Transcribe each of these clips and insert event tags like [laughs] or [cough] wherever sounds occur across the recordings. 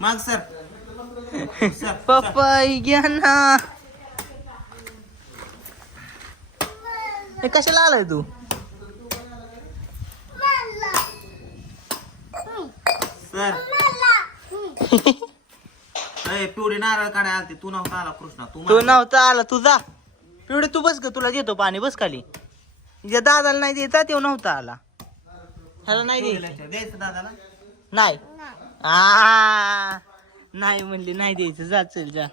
माग sir. Sir, पप्पा ही घ्या ना. हे कशाला आलाय तू? सर. [laughs] ए, पिवळी नारळ काढाय आलती. तू नव्हता आला कृष्णा. तू तू. नव्हता आला तुझा पिवडे तू बस ग तुला देतो पाणी बस खाली. जे दादाला नाही देता तेव्हा नव्हता आला. ह्याला नाही द्यायचं. ठेव. द्यायचं दादाला? नाही. आ नाही म्हणली नाही द्यायचं. जा चल जा.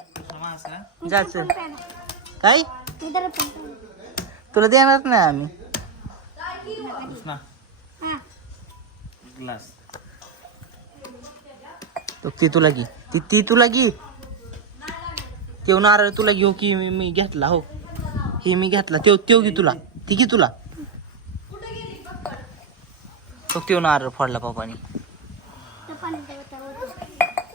चल. काय? तुला देणार नाही आम्ही. ग्लास तो ती तुला घे. ती ती तुला घे. तेव नारळ तुला घेऊ की मी मी घेतला हो. हे मी घेतला. तेव तेव घे तुला. ती घे तुला. तो तेव नारळ फोडला पप्पानी आणखी माग सर माग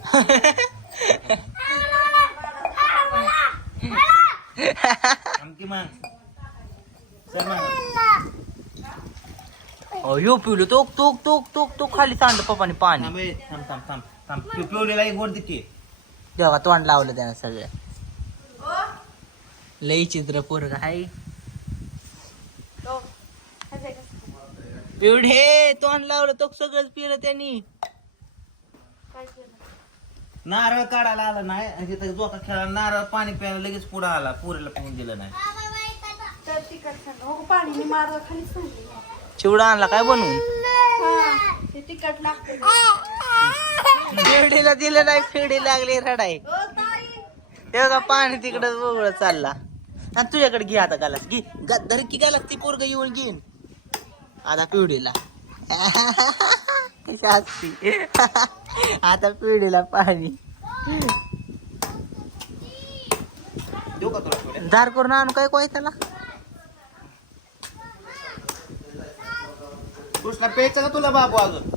अयो पिवलं तोक तोक तोक तोक तोक खाली सांडलं पप्पानी पाणी. थांब थांब थांब थांब पिवळीला एक गोड देते. तेव्हा तोंड लावलं त्यानं सगळं. लई चित्र पोरग हाय. पिवडे तोंड लावलं तो सगळंच पिलं त्यांनी. नारळ काढायला आला नाही आणि तिथं जोका खेळा नारळ पाणी प्यायला लगेच पुढे आला पुरीला पिऊन दिलं नाही. पाणी मी मारलं खाली सांगते चिवडा आणला काय बनवून? ते तिखट लागते पिवडीला दिलं नाही पिवडी लागली रडाय ते का पाणी तिकडं वगळं चालला. आणि तुझ्याकडे घे आता गालास घे. गा- धर की गालास ती पोरग येऊन घेईन. आता पिवडीला कशी हसती. आता पिवडीला पाणी. धार करून आणू काय कोय त्याला? कृष्णा प्यायचं का तुला बाबू अजून?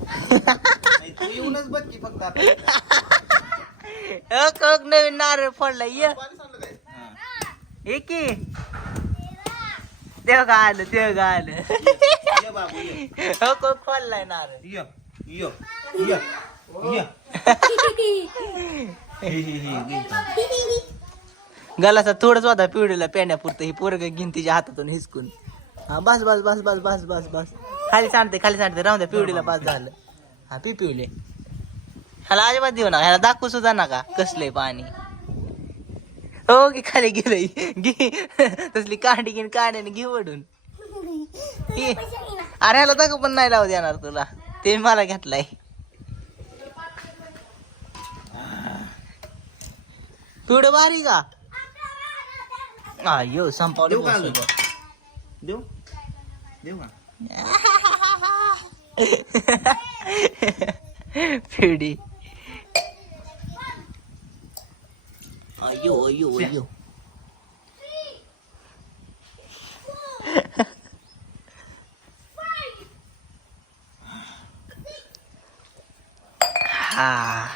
तू येऊनच बघ की फक्त आता. [laughs] एक एक नवीन नारळ फोडला ये. हा. की. देव का आलं देव का आलं. ये बाबू ये. [laughs] एक एक फोडलाय नारळ. ये. [laughs] गलाचा थोडंच होता पिवडीला पेण्यापुरतं ही पोरग घेईन तिच्या हातातून हिसकून. हा बस बस बस बस बस बस बस. खाली सांडते खाली सांडते. राहून द्या पिवडीला पास झालं. हा पी पिवले ह्याला अजिबात देऊ नका. ह्याला दाखवू सुद्धा नका. कसलंय पाणी. हो की खाली गेलंय. घे. तसली कांडी घेऊन कांड्याने घे वडून. [laughs] अरे ह्याला दाखव पण नाही लावू देणार तुला. ते मला घेतलाय. पिवडं भारी का अयो संपावले देऊ का अजून? देऊ? देऊ का? [laughs] पिढी अयो अयो अयो हा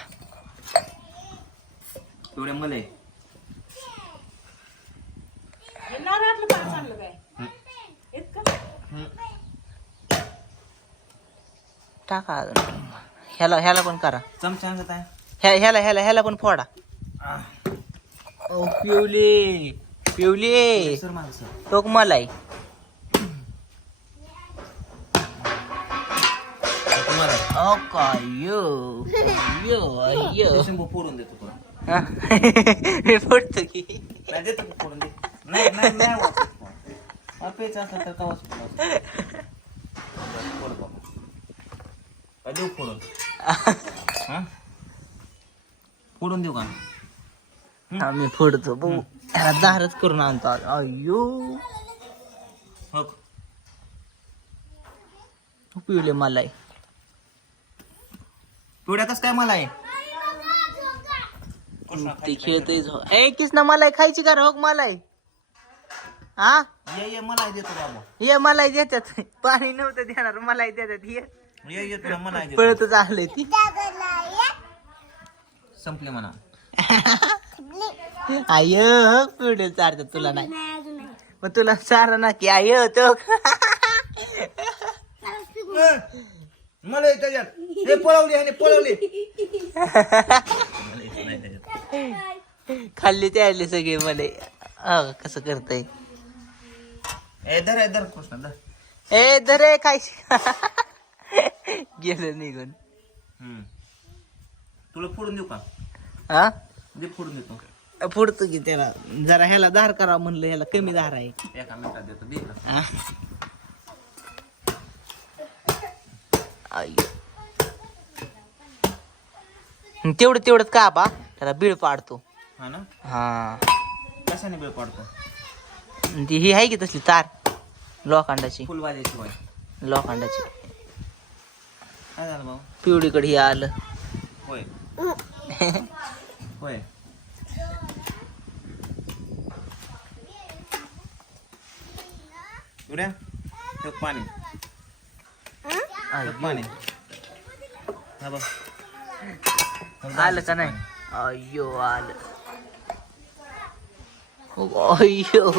तेवढ्या मला आहे. काय? इतकं टाका अजून. ह्याला ह्याला पण करा. चमचा आणत आहे. ह्या ह्याला ह्याला ह्याला पण फोडा. ओ पिवली. पिवली. सर माझं सर. तो मलाई. तुम्हाला. ओ काय. यो यो अयो शंभू फोडून देतो तुला. हा? [laughs] मी फोडतो की. नाही देतो का फोडून दे. नाही नाही नाही वाचत मला प्यायचं असलं तर कवाच फोड बाबा देऊ फोडून [laughs] हा? फोडून देऊ का? आम्ही फोडतो. ह्याला दारच करून आणतो. अयो हो पिवले मलाई. पिवड्या कस काय मला ती खेळतोय ए किसना मलाई खायची का रोग मलाई. हा? ये ये मला देतो बाबा. ये मलाई देतात. पाणी नव्हतं देणार मलाई देतात ये. ये ये तुला मला देतो. पळतच आले ती. संपले म्हणा. आय पिवडे चारतात तुला नाही? मग तुला चार ना की आय तो. मला त्याच्यात. हे पळवली आणि पळवली. [laughs] खाल्ली ते आले सगळे मले अ, कसं करताय? ए धर ए धर कृष्ण धर. ए दरे काय [laughs] गेलं निघून. हम्म. तुला फोडून देऊ का? हा दे फोडून देतो. पुढतो की त्याला. जरा ह्याला धार करा म्हणलं ह्याला कमी धार आहे. एका मिनिटात देतो दे? आई. तेवढं तेवढंच का बा? त्याला बीळ पाडतो. हा ना? हा. कशाने वेळ पडतो? ती ही आहे की तसली तार? लोखंडाची फुलभाजी शिवाय लोखंडाची काय झालं भाऊ? पिवळीकडे हे आलं. होय. होय. उड्या ठेव पाणी. ठेव पाणी. हा बघ. आलं का नाही? अय्यो आलं. अय्यो.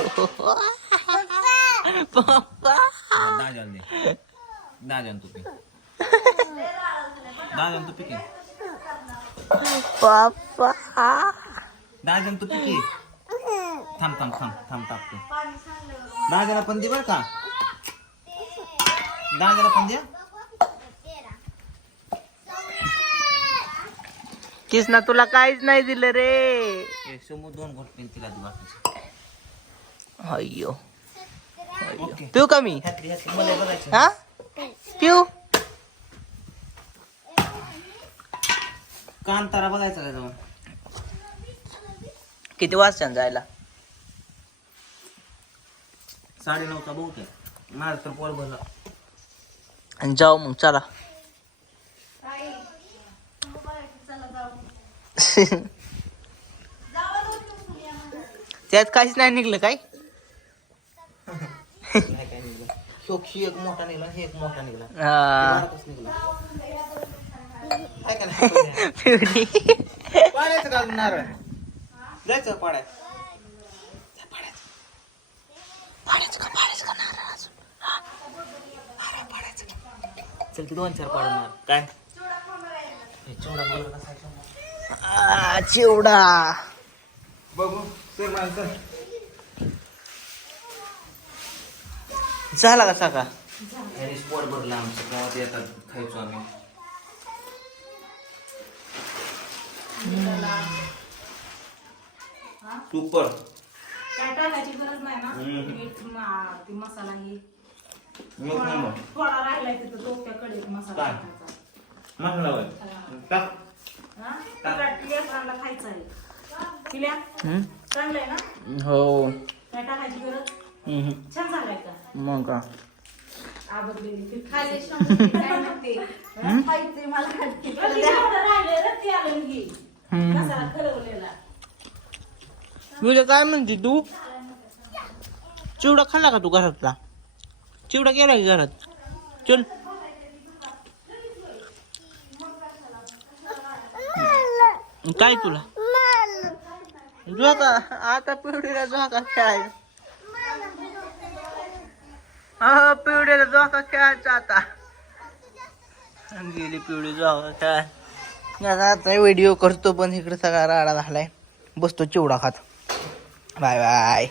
पप्पा. दाजन दे. दाजन तू पी. दाजन तू पी की. पप्पा. दाजन तू पी की. थांब थांब थांब थांब टाकतो. दाजला पण दे बर का. दाजला पण द्या किसना तुला काहीच नाही दिलं रे. समोर दोन घोट पेन तिला दे बाकीचे. अय्यो. पिऊ का मी? हा? पिऊ? कांतारा बघायचा का जाऊन? किती वाजता जायला? साडे नऊचा बहुत आहे माझं तर पोर भरला. आणि जाऊ मग चला. [laughs] त्यात काहीच नाही निघलं काय? एक मोठा निघला हे एक मोठा निघला. हा. बाराच निघला. काय का नाही? पिवळी पाडायचं का अजून नारळ जायचं पाडाय पाडायचं का पाडायचं का नारळ अजून. चल की दोन चार काय? चिवडा बोलला कसा चिवडा. बघू. ते माणसं झाला का सका याने स्पोट भरला आमचं गावात येतात खायचो आम्ही. सुपर काय टाकायची गरज नाही ना? हम्म. मीठ मा- ती मसाला हे. नंबर थोडा राहिलाय तिथं डोक्याकडे एक मसाला काय? टाकायचा. मसाला होय टाक. हा? तिखट लेकरांना खायचं आहे. पिल्या हम्म? चांगलंय ना? हो. काय टाकायची गरज. छान झालाय का? मग का? आवडलेली ती खायला काय नव्हते खायचे मला खायचे राहिले रत्ती आलं घे. हम्म. मसाला खरवलेला? तुला काय म्हणते तू? चिवडा खाल्ला का तू घरातला? चिवडा गेला की घरात? चल. काय तुला? झोका. आता पिवडीला झोका खेळायचा हा पिवडीला झोका खेळायचा आता. गेली पिवळी झोका खेळाय आता व्हिडिओ करतो पण इकडे सगळा राडा झालाय. बसतो चिवडा खात. Bye bye